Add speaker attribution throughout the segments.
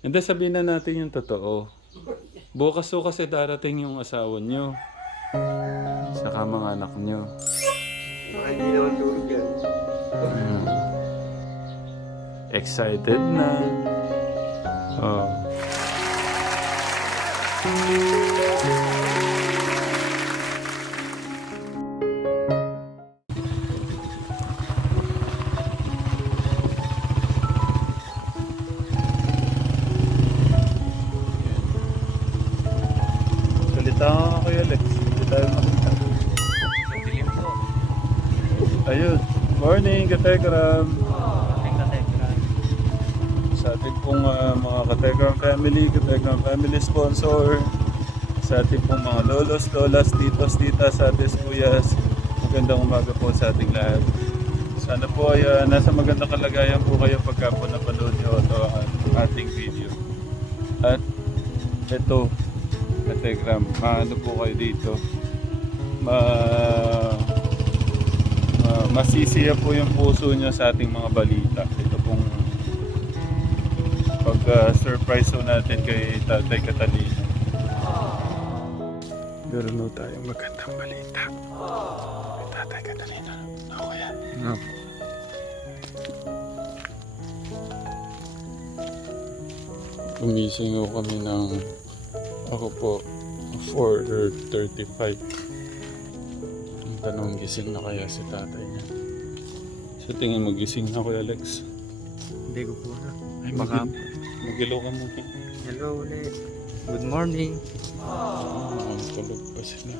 Speaker 1: Hindi, sabihin na natin yung totoo. Bukas po kasi darating yung asawa nyo. Saka mga anak nyo.
Speaker 2: Baka hindi naman tulog yan.
Speaker 1: Mm. Excited na. Oh. Morning, Kategram.
Speaker 2: Ating katekra.
Speaker 1: Sa ating pong ah, mga Kategram family, Kategram family sponsor, sa ating pong mga lolos, lolas, titos, titas, ates, kuyas, magandang umaga po sa ating lahat. Sana po ay ah, nasa magandang kalagayan po kayo pagka po napanood nyo ito ang ating video. At ito, Kategram, maano po kayo dito? Ma masisiya po yung puso nyo sa ating mga balita. Ito pong pag-surprise po natin kay Tatay Catalina. Meron po tayong magandang balita. Kay Tatay Catalina. Ako yan. No. Umising ako kami ng ako po 4.35 ang tanong gising na kaya si tatay niya sa tingin mo gising na kuya Alex
Speaker 2: Hindi ko po na.
Speaker 1: ay
Speaker 2: Baka-
Speaker 1: mag- magilaw ka muna
Speaker 2: Hello ulit. Good morning.
Speaker 1: Ah, tulog pa sila.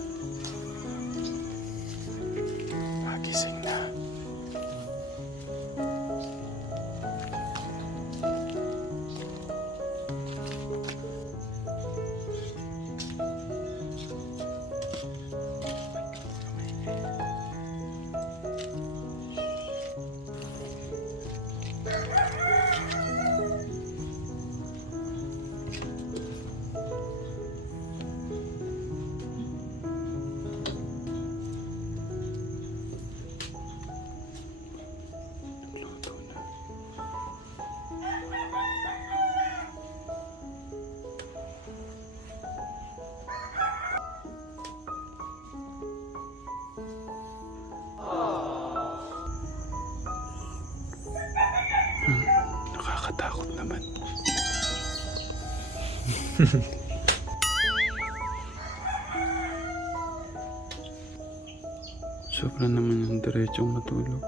Speaker 1: Sobra naman yung diretsong matulog.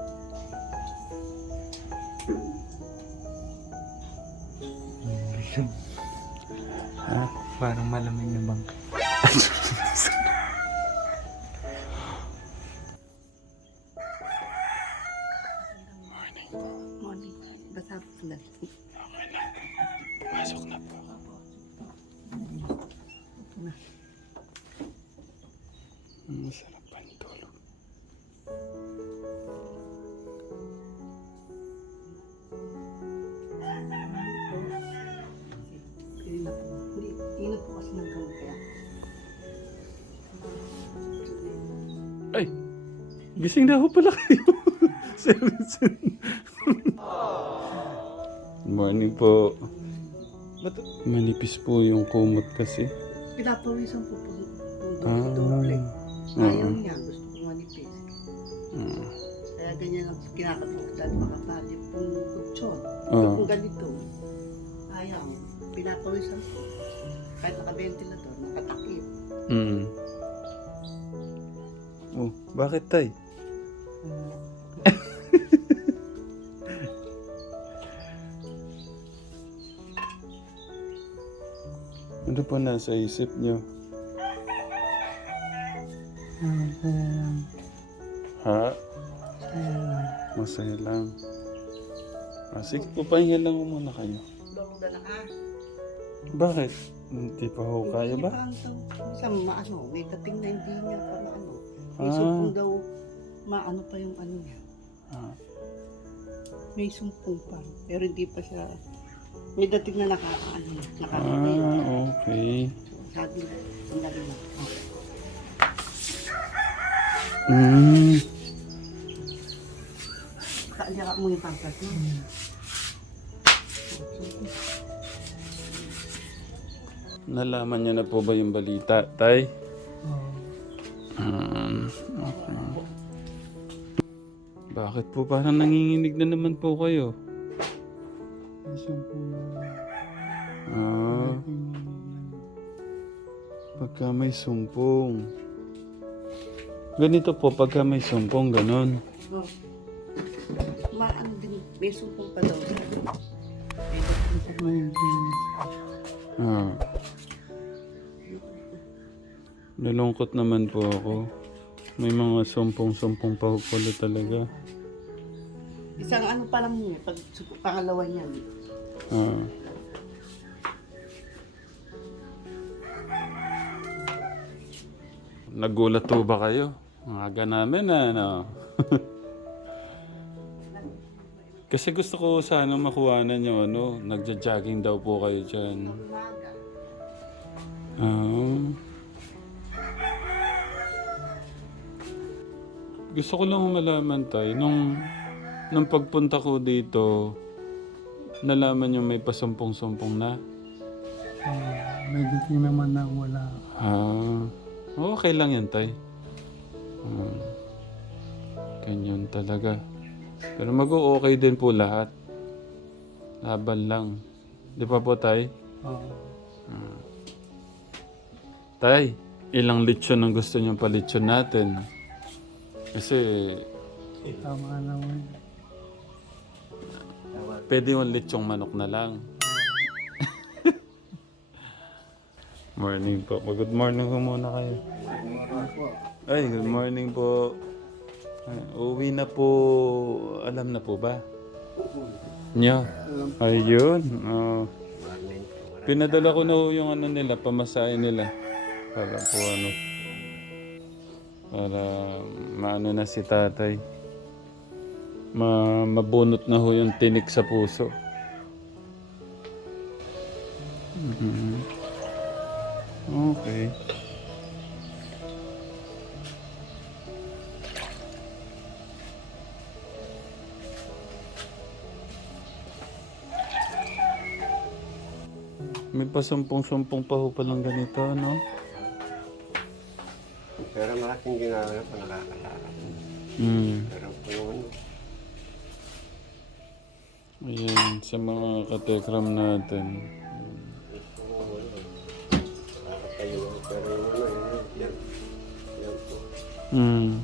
Speaker 1: Ha?
Speaker 2: Parang malamig na bang.
Speaker 1: Masarap pa yung tulog.
Speaker 3: Na po. Kasi ng gamot kaya.
Speaker 1: Ay! Gising na ako pala kayo. Seriously. Morning po. Manipis po yung kumot kasi.
Speaker 3: pinapawisan po po Pinapawisan po. Kahit naka-ventilator, nakatakip.
Speaker 1: Mm. Oh, bakit tay? Ano po nasa isip nyo? Ha? Masaya lang. Ah, sige po, pahinga lang ko muna kayo.
Speaker 3: Baruda na ka.
Speaker 1: Bakit? Hindi pa ho kaya ba?
Speaker 3: Sa maano, may dating na hindi niya pa maano. May
Speaker 1: Ah.
Speaker 3: sumpong daw, maano pa yung ano niya.
Speaker 1: Ah,
Speaker 3: May sumpong pa. Pero hindi pa siya, may dating na nakakaano, nakakatayo.
Speaker 1: ah okay.
Speaker 3: Sabi na, sandali lang. Oh.
Speaker 1: Mm.
Speaker 3: Kaaliyak mo yung pangkat mo.
Speaker 1: Nalaman niya na po ba yung balita, Tay? Um, okay. Bakit po parang nanginginig na naman po kayo? Ah, pagka may sumpong. Ganito po, pagka may sumpong, ganon.
Speaker 3: Oh. Ma, ano din, may sumpong pa daw.
Speaker 1: Ah. Nalungkot naman po ako. May mga sumpong-sumpong pa po pala talaga.
Speaker 3: Isang ano pa lang yun, pag pangalawa niyan.
Speaker 1: Ah. Nagulat po ba kayo? Ang aga namin na ano. Kasi gusto ko sana makuhanan yung ano, nagja-jogging daw po kayo dyan. Ah. Gusto ko lang malaman tayo, nung, nung pagpunta ko dito, nalaman yung may pasumpong-sumpong na.
Speaker 2: may dating naman na wala.
Speaker 1: Ah, okay lang yan, tay. Ah, ganyan talaga. Pero mag-okay din po lahat. Laban lang. Di pa po, tay?
Speaker 2: Oo.
Speaker 1: Tay, ilang lechon ang gusto niyong palitsyon natin? Kasi,
Speaker 2: Tama naman.
Speaker 1: pwede yung lechong manok na lang. morning po. Good morning po muna kayo. Ay, good morning po. Ay, uwi na po. Alam na po ba? Niya. Ayun. Oh. Pinadala ko na ho yung ano nila, pamasahe nila. Para po ano. Para maano na si tatay. Ma mabunot na ho yung tinik sa puso. Mhm. Okay. May pasumpong-sumpong pa ho palang ganito, no?
Speaker 4: Pero malaking ginagawa pa nakakalala.
Speaker 1: Hmm.
Speaker 4: Pero kung ano,
Speaker 1: Ayan, sa mga katekram natin.
Speaker 4: ano, nakakatayo. Pero yung ano, yun, yan. Yan po.
Speaker 1: Hmm.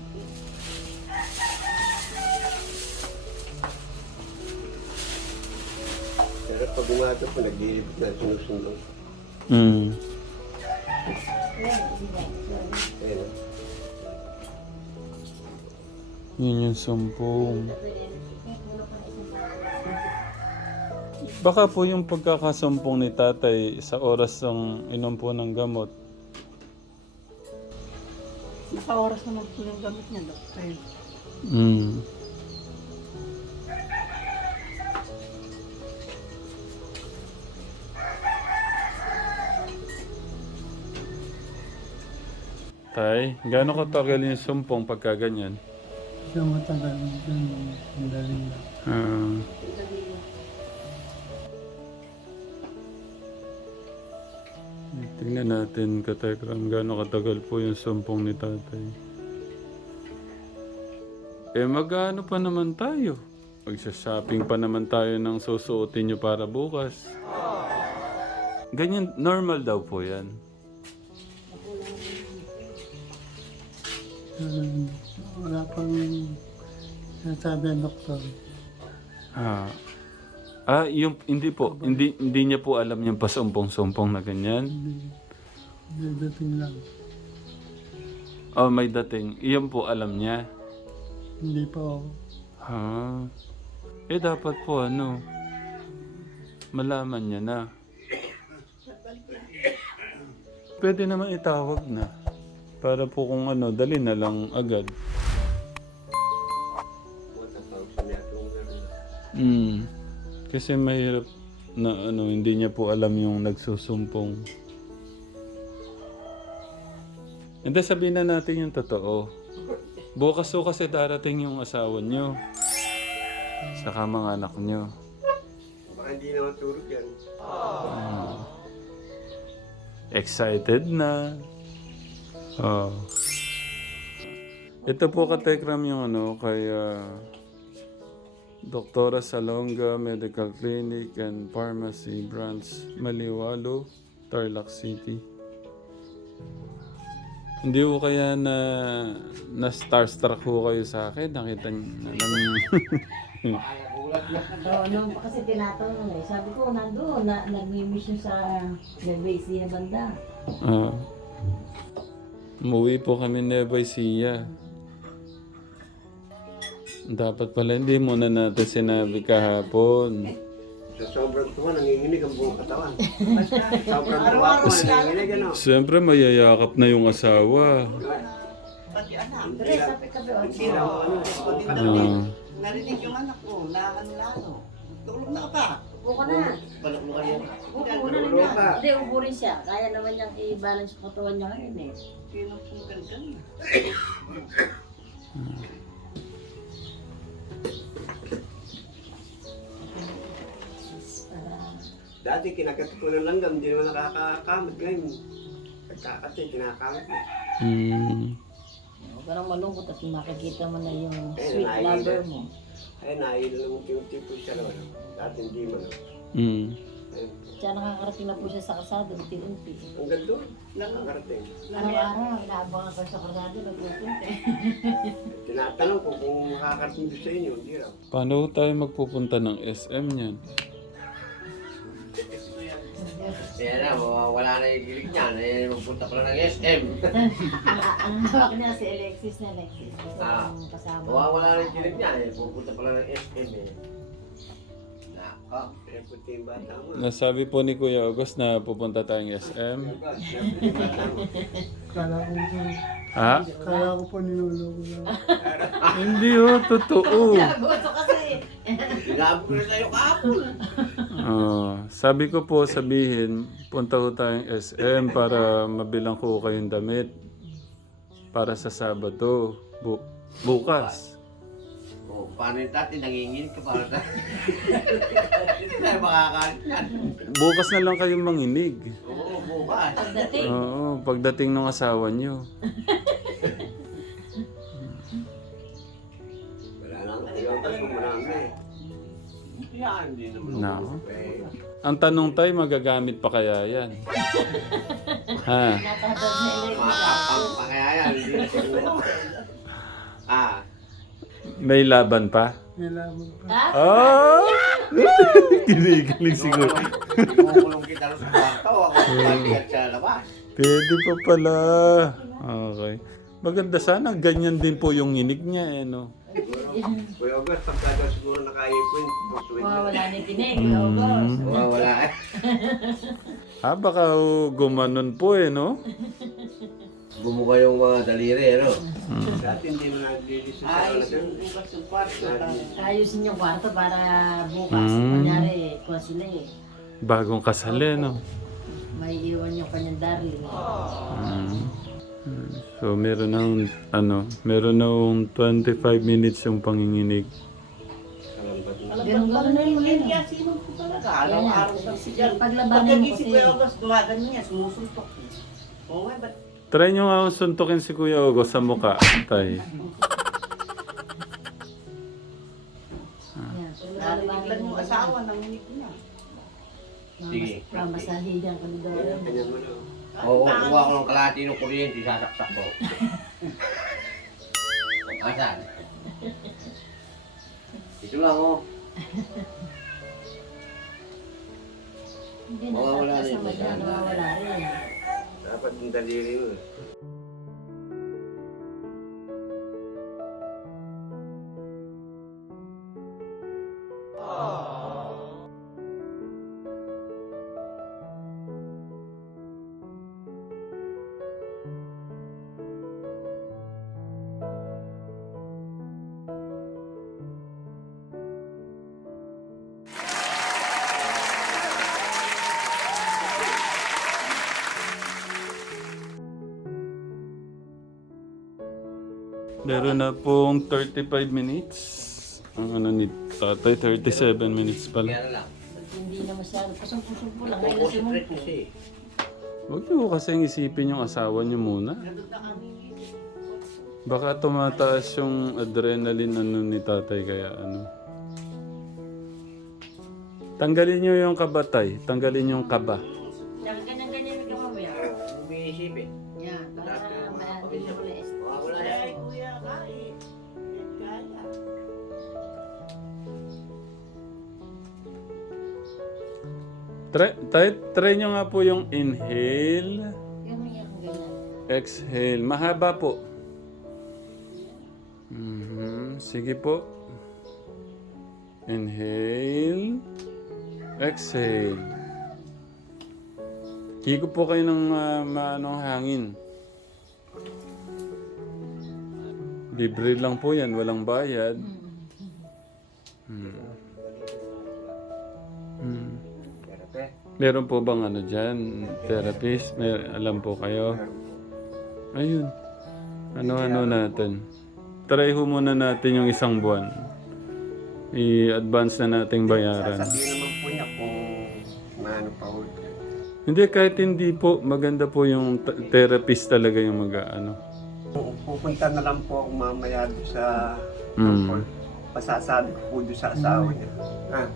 Speaker 4: Pero pag umaga po, naglilibot na sinusundo.
Speaker 1: Hmm. Yung sumpong. Baka po yung pagkakasumpong ni tatay sa oras ng inom po ng gamot.
Speaker 3: Naka-oras naman po yung gamit niya, doktor.
Speaker 1: Hmm. Tay, gaano katagal yung sumpong pagka ganyan?
Speaker 2: Siya matagal dyan. Ang daling na.
Speaker 1: Ah. Tingnan natin, katekram, gaano katagal po yung sumpong ni tatay. Eh, magano pa naman tayo? Magsha-shopping pa naman tayo ng susuotin nyo para bukas. Ganyan, normal daw po yan.
Speaker 2: Pero wala pang sinasabi ang doktor.
Speaker 1: Ah, ah yung, hindi po, hindi, hindi niya po alam yung pasumpong-sumpong na ganyan.
Speaker 2: Hindi. May dating lang.
Speaker 1: Oh, may dating. Iyon po alam niya.
Speaker 2: Hindi pa ako.
Speaker 1: Ha? Eh, dapat po ano, malaman niya na. Pwede naman itawag na. Para po kung ano, dali na lang agad. Hmm. Kasi mahirap na ano, hindi niya po alam yung nagsusumpong. Hindi, sabihin na natin yung totoo. Bukas po kasi darating yung asawa niyo. Saka mga anak niyo.
Speaker 4: Baka hindi naman turog yan.
Speaker 1: excited na. Oh. Ito po katekram yung ano, kay ah, Doktora Salonga Medical Clinic and Pharmacy Branch Maliwalo, Tarlac City. Hindi ko kaya na na starstruck ko kayo sa akin. Nakita niyo na
Speaker 5: Oo, nung kasi tinatanong eh. Sabi ko, nandun, na, nag-mission sa na banda.
Speaker 1: Ah. Umuwi po kami Nueva Ecija. Dapat pala hindi muna natin sinabi kahapon.
Speaker 4: Sa sobrang tuwa, nanginginig ang buong katawan. sobrang tuwa po, nanginginig ano.
Speaker 1: Siyempre mayayakap na yung asawa.
Speaker 3: Pati anak.
Speaker 5: Pero sabi ka ba,
Speaker 4: na ano.
Speaker 3: Pati
Speaker 1: Ah.
Speaker 3: narinig, narinig yung anak ko, nakanlano. Tulog na ka pa.
Speaker 5: upo ka na.
Speaker 4: Balak mo kayo.
Speaker 5: Upo na rin
Speaker 4: ka.
Speaker 5: Hindi, upo rin siya. Kaya naman niyang i-balance yung katawan niya ngayon eh.
Speaker 3: Sino pong ganyan?
Speaker 5: Para,
Speaker 4: Dati kinakagat ko ng langgam, hindi naman nakakakamit. Ngayon, nagkakatay, kinakamit na.
Speaker 1: Mm.
Speaker 5: nang malungkot at makikita mo na yung
Speaker 4: Eh,
Speaker 5: sweet
Speaker 4: nakikita.
Speaker 5: lover mo.
Speaker 4: Ay, nahilo lang unti-unti po siya naman. Dati hindi man.
Speaker 1: Mm.
Speaker 5: Siya nakakarating na po siya sa kasado, unti-unti.
Speaker 4: Hanggang doon, nakakarating.
Speaker 5: Araw-araw, inaabangan ko sa kasado, nagpupunta.
Speaker 4: Tinatanong ko kung makakarating doon sa inyo, hindi raw.
Speaker 1: Paano tayo magpupunta ng SM niyan?
Speaker 6: Kaya na, wala na yung gilig niyan. Eh, magpunta pala ng SM.
Speaker 5: ang, ang hawak niya si Alexis na Alexis. Kasi
Speaker 6: Ah.
Speaker 5: ang kasama.
Speaker 6: Mawawala na yung gilig niyan. Eh, pupunta pala ng SM eh.
Speaker 4: Kaya puti yung bata mo.
Speaker 1: Nasabi po ni Kuya August na pupunta tayong SM.
Speaker 2: Kala ko po,
Speaker 1: Ha?
Speaker 2: kala ko po niloloko lang.
Speaker 1: Hindi oh, totoo.
Speaker 5: Gusto kasi.
Speaker 6: Sinabi ko na sa'yo kahapon.
Speaker 1: Oh, sabi ko po sabihin, punta ko tayong SM para mabilang ko kayong damit para sa Sabado. Bu- bukas.
Speaker 6: O, paano yung tati? Nanginginig ka para sa... Hindi tayo makakalit yan.
Speaker 1: Bukas na lang kayong manginig.
Speaker 6: Oo, bukas.
Speaker 5: Pagdating.
Speaker 1: Oo, pagdating ng asawa nyo.
Speaker 4: Wala lang. Ikaw pa kung marami.
Speaker 6: Yan, hindi naman.
Speaker 1: Nako.
Speaker 4: Eh,
Speaker 1: Ang tanong tayo, magagamit pa kaya yan? ha?
Speaker 5: Na Alexis.
Speaker 6: Makakapang pa kaya yan. Hindi na. Ah,
Speaker 1: May laban pa?
Speaker 2: May laban pa.
Speaker 1: Ah! Kinikilig siguro.
Speaker 6: Ibukulong kita sa kwarto. Ako pagkikat sa labas.
Speaker 1: Pwede pa pala. Okay. Maganda sana, ganyan din po yung nginig niya eh, no?
Speaker 4: Kuya August, pagka daw siguro nakaipin, butuin na.
Speaker 5: Mawawala ni Tinig. August.
Speaker 6: Mawawala eh.
Speaker 1: Ah, baka oh, gumanon po eh, no?
Speaker 6: Bumuka yung mga daliri, ano?
Speaker 4: Dati hindi mo naglilisan sa
Speaker 3: Ay,
Speaker 4: talagang.
Speaker 3: bukas yung kwarto.
Speaker 5: Ayusin yung kwarto para bukas.
Speaker 1: Mm.
Speaker 5: Kunyari, kuha sila eh.
Speaker 1: Bagong kasal eh, no?
Speaker 5: May iwan yung kanyang darling.
Speaker 1: Mm. So, meron ng, ano, meron ng 25 minutes yung panginginig.
Speaker 5: Ganun ganun na yung ano.
Speaker 3: yan, sino po talaga? Araw-araw sa siya.
Speaker 5: Paglabanan mo
Speaker 3: Pagkagising
Speaker 5: kasi.
Speaker 3: ko yung oras, gumagan niya, sumusuntok. Oo nga, ba't
Speaker 1: Try nyo nga akong suntukin si Kuya Ogo sa muka, tay.
Speaker 3: Lang yung asawa ng hinig niya.
Speaker 6: Sige.
Speaker 5: Mamasahihan ka ni Dora.
Speaker 4: Kanya mo na.
Speaker 6: Oo, kuha ko ng kalahati ng kuryente, sasaksak ko. Asan? Ito lang oh.
Speaker 5: Hindi
Speaker 6: Mawawala rin,
Speaker 5: naman yan.
Speaker 6: maganda.
Speaker 5: Nawawala rin.
Speaker 4: Dapat yung daliri
Speaker 1: na pong 35 minutes. Ang ano ni tatay, 37 minutes pala.
Speaker 5: Hindi na masyado. Pasong-pusong po lang. Ngayon mo
Speaker 6: kasi.
Speaker 1: Huwag niyo kasing isipin yung asawa niyo muna. Baka tumataas yung adrenaline ano ni tatay kaya ano. Tanggalin niyo yung kabatay. Tanggalin yung kaba. Try, try, try nyo nga po yung inhale,
Speaker 5: Yung yung ganyan.
Speaker 1: exhale. Mahaba po. Mhm, Sige po. Inhale, exhale. Higo po kayo ng uh, maanong hangin. Libre lang po yan, walang bayad. Hmm. Meron po bang ano dyan, therapist? Mer alam po kayo? Ayun. Ano-ano natin. Try ho muna natin yung isang buwan. I-advance na nating bayaran.
Speaker 4: Sasabihin naman po niya kung maano pa ho.
Speaker 1: Hindi, kahit hindi po, maganda po yung t- therapist talaga yung mag-ano.
Speaker 4: Pupunta na lang po ako mamaya doon sa
Speaker 1: Mm.
Speaker 4: Pasasabi ko po doon sa asawa niya. Ah,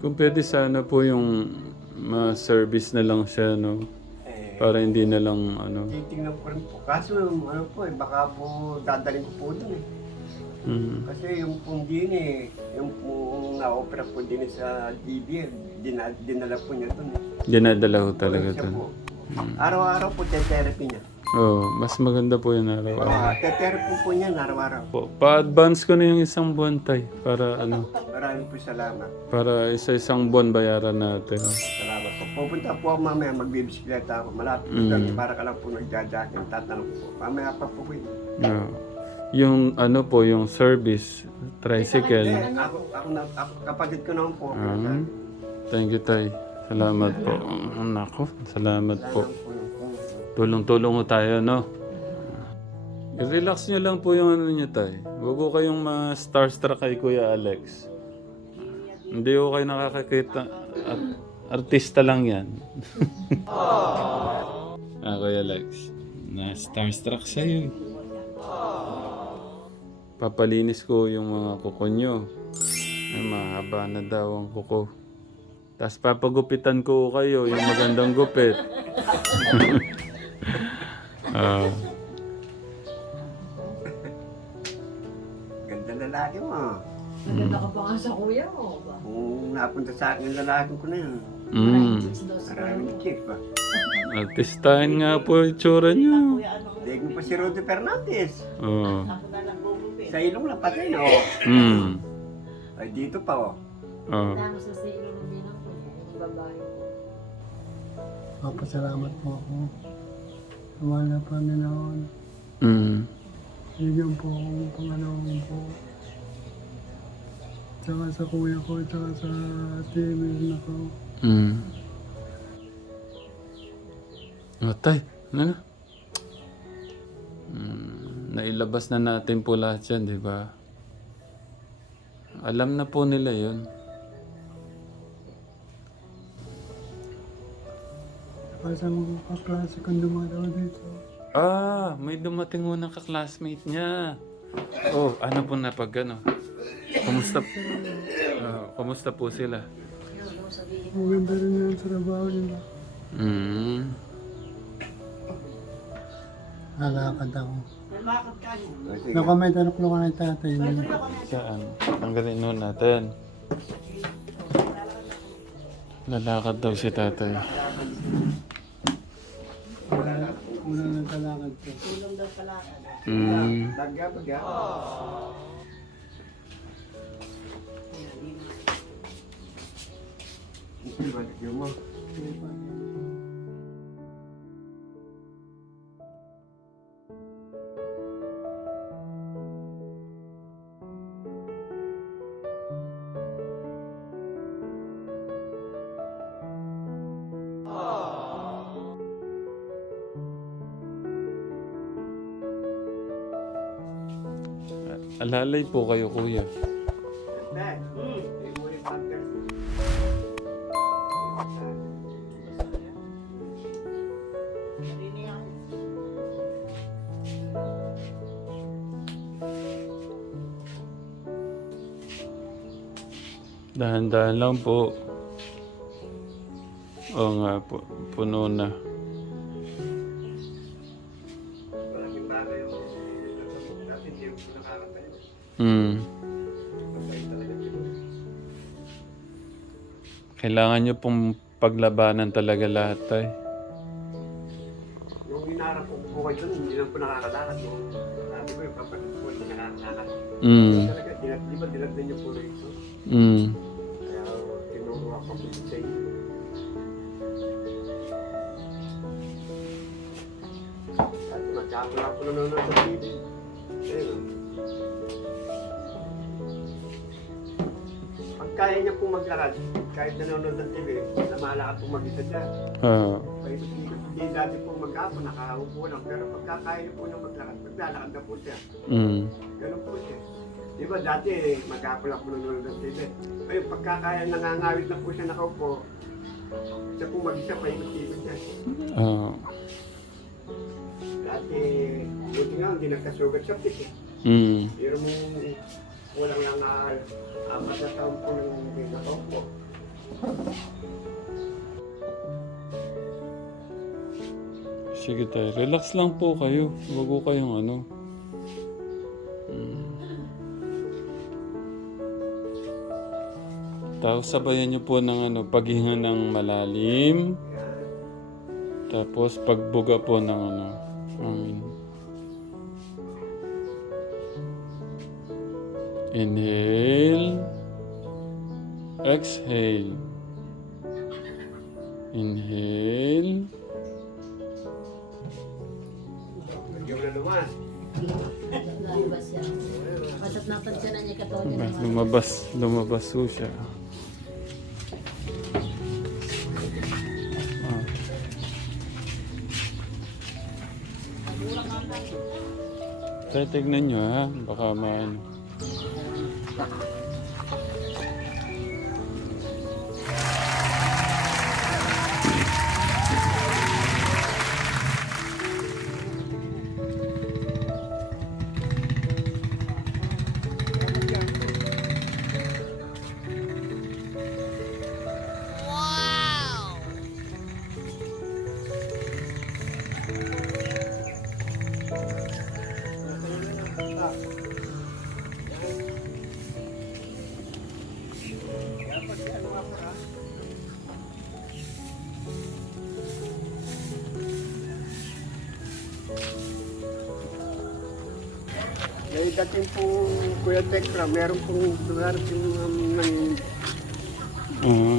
Speaker 1: Kung pwede sana po yung ma-service na lang siya, no?
Speaker 4: eh,
Speaker 1: Para hindi na lang, ano.
Speaker 4: titingnan ko rin po. Kaso ano po eh, baka po dadaling ko po doon eh.
Speaker 1: Mm.
Speaker 4: Kasi yung pong din eh, yung pong na-opera po din sa DBL, dina, dinala po niya doon eh.
Speaker 1: Dinadala ho talaga
Speaker 4: Siya
Speaker 1: to.
Speaker 4: po. Araw-araw po te-therapy niya.
Speaker 1: Oh, mas maganda po yun araw-araw.
Speaker 4: Uh, te-therapy po niya araw-araw.
Speaker 1: Po, pa-advance ko na yung isang buwan tay para ano,
Speaker 4: Maraming po salamat.
Speaker 1: para isa-isang buwan bayaran natin.
Speaker 4: Salamat. Pupunta po ako mamaya, magbibisikleta ako. Malapit
Speaker 1: Mm.
Speaker 4: kami, para ka lang po nagjajakin. Tatanong po. Mamaya pa po po.
Speaker 1: No. Yung ano po, yung service,
Speaker 4: Eh,
Speaker 1: tricycle.
Speaker 4: ako, ako, na, ako, kapatid ko naman po.
Speaker 1: Ah, thank you tay. Salamat po. Nako, salamat po. Tulong-tulong tayo, no? I-relax nyo lang po yung ano nyo tay. Huwag ko kayong ma-starstruck kay Kuya Alex. Hindi ko kayo nakakakita. At- artista lang yan. ah, Kuya Alex. Na-starstruck sa'yo. eh. Papalinis ko yung mga kuko nyo. Ay, mahaba na daw ang kuko. Tapos papagupitan ko kayo yung magandang gupit. Ah.
Speaker 4: Ganda lalaki mo.
Speaker 5: Maganda ka pa nga sa kuya mo. ba?
Speaker 4: Kung napunta sa akin yung lalaki ko na yun.
Speaker 1: Mm.
Speaker 4: Maraming chick ba?
Speaker 1: Artistahin nga po yung tsura nyo.
Speaker 4: Daig mo pa si Rudy Fernandez.
Speaker 1: Oo.
Speaker 4: Sa ilong lang patay oh.
Speaker 1: Mm.
Speaker 4: Ay dito pa oh.
Speaker 1: Oh.
Speaker 5: Ng yung babae.
Speaker 2: Papasalamat po ako. Sa mahal na Panginoon.
Speaker 1: Mm.
Speaker 2: Bigyan po akong Panginoon po. Tsaka sa kuya ko, tsaka sa teammates na ko.
Speaker 1: Mm. Oh, tay. Ano? Mm, nailabas na natin po lahat yan, di ba? Alam na po nila yun.
Speaker 2: Tsaka sa mga kaklase kong dumadaw dito.
Speaker 1: Ah, may dumating ho ng kaklasmate niya. Oh, ano po na pag ano? Kumusta? Ah, kumusta po sila?
Speaker 2: Maganda rin yan sa trabaho nila.
Speaker 1: Mm.
Speaker 2: Nalakad ako.
Speaker 4: Oh, sige.
Speaker 2: Naku, may tanok ko ng tatay.
Speaker 1: Saan? Tanggalin nun natin. Lalakad daw si tatay.
Speaker 2: Muna nagkalakad ko.
Speaker 1: Mm.
Speaker 4: Lagya ba ga? Ito ba lagyan mo?
Speaker 1: Alalay po kayo, kuya.
Speaker 4: Dad, may
Speaker 1: Dahan-dahan lang po. Oo nga po, puno na. Hmm.
Speaker 4: Sila.
Speaker 1: Kailangan nyo pong paglabanan talaga lahat tay.
Speaker 4: Yung hinarap ko po kayo dun, hindi lang po nakakalakad. Sabi ko yung kapatid ko, hindi nakakalakad.
Speaker 1: Hmm.
Speaker 4: Talaga, dinat, di ba dinat din yung puro ito?
Speaker 1: Hmm.
Speaker 4: Inyo. At magkakula ko nanonood sa TV. Ayun. Pag kaya niya pong maglakad, kahit nanonood ng TV, namalakad pong mag-isa dyan.
Speaker 1: Ah.
Speaker 4: Kaya hindi dati po mag-apo, nakaupo lang. Pero pagkakaya niyo po nang maglakad, maglalakad na po siya.
Speaker 1: Hmm.
Speaker 4: Ganun po siya. Di ba dati mag-apo lang po nanonood ng TV. Ngayon pagkakaya nangangawit na po siya nakaupo, siya po mag-isa pa ikot-ikot siya.
Speaker 1: Ah.
Speaker 4: Dati, buti nga, hindi nagkasugat sa pit eh.
Speaker 1: Hmm.
Speaker 4: Pero mo, walang lang uh, apat na taon po hindi nakaupo.
Speaker 1: Sige tayo, relax lang po kayo. Huwag ko kayong ano. Tapos sabayan niyo po ng ano, paghinga ng malalim. Tapos pagbuga po ng ano. hangin. Inhale. Exhale. Inhale. Lumabas, lumabas po siya. Tayo tignan nyo ha, baka maano.
Speaker 4: Tekra, meron pong dumarating um, ng
Speaker 1: Oo.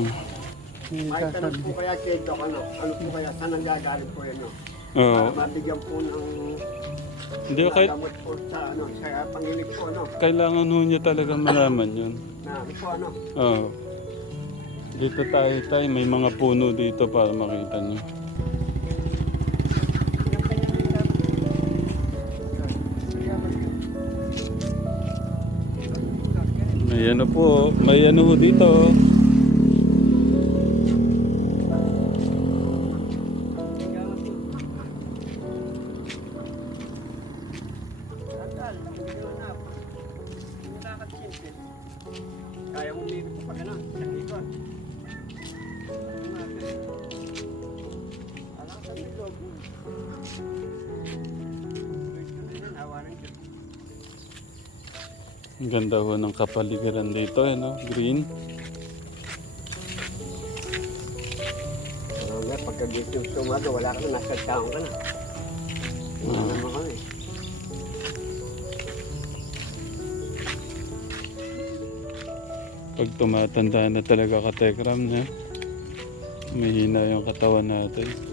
Speaker 4: may tanong po kaya kay Doc, ano, ano po kaya, saan ang gagaling po yan, no?
Speaker 1: Oo.
Speaker 4: Para mabigyan po ng
Speaker 1: Hindi, kahit,
Speaker 4: gamot po sa, ano, sa panginig po, ano,
Speaker 1: kailangan ho niya talaga malaman yun.
Speaker 4: na, ano po, ano,
Speaker 1: Oo. Dito tayo tayo, may mga puno dito para makita niyo. May ano po, may ano dito.
Speaker 4: Kaya mo umibig pa gano'n, sa likod. Alam ka sa likod.
Speaker 1: Ang ganda ho ng kapaligiran dito, ano? Green.
Speaker 4: Pero nga, pagka dito sumaga, wala ka na, nasa taong ka na. Wala naman kami.
Speaker 1: Pag tumatanda na talaga ka Tekram na, mahina yung katawan natin.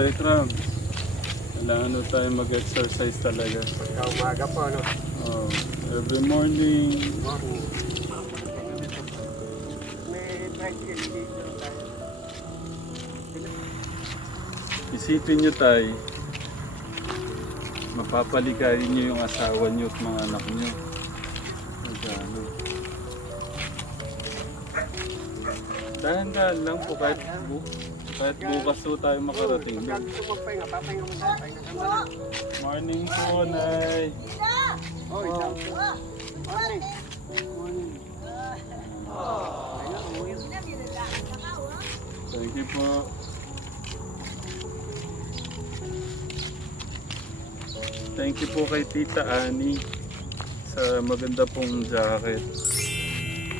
Speaker 1: Kaya ka Tekram, kailangan ho tayo mag-exercise talaga.
Speaker 4: Pagka umaga po, ano?
Speaker 1: Oh, every morning,
Speaker 4: May kahit sige, sige, sige tayo.
Speaker 1: Isipin nyo tay, mapapaligayin nyo yung asawa nyo at mga anak nyo. Magano. Dahan-dahan lang po kahit, bu kahit bukas po tayo makarating
Speaker 4: muna.
Speaker 1: Morning po, Nay.
Speaker 4: Oh, isang po. Morning. Morning.
Speaker 1: Thank you po. Thank you po kay Tita Ani sa maganda pong jacket.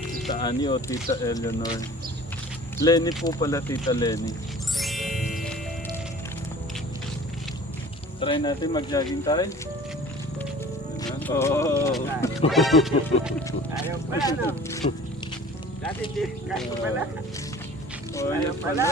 Speaker 1: Tita Ani o Tita Eleanor. Lenny po pala, Tita Lenny. Try natin mag-jogging tayo. Oo.
Speaker 4: Ayaw pala, no? Dati hindi, kaya pala.
Speaker 1: Oh,
Speaker 4: Ayaw
Speaker 1: pala.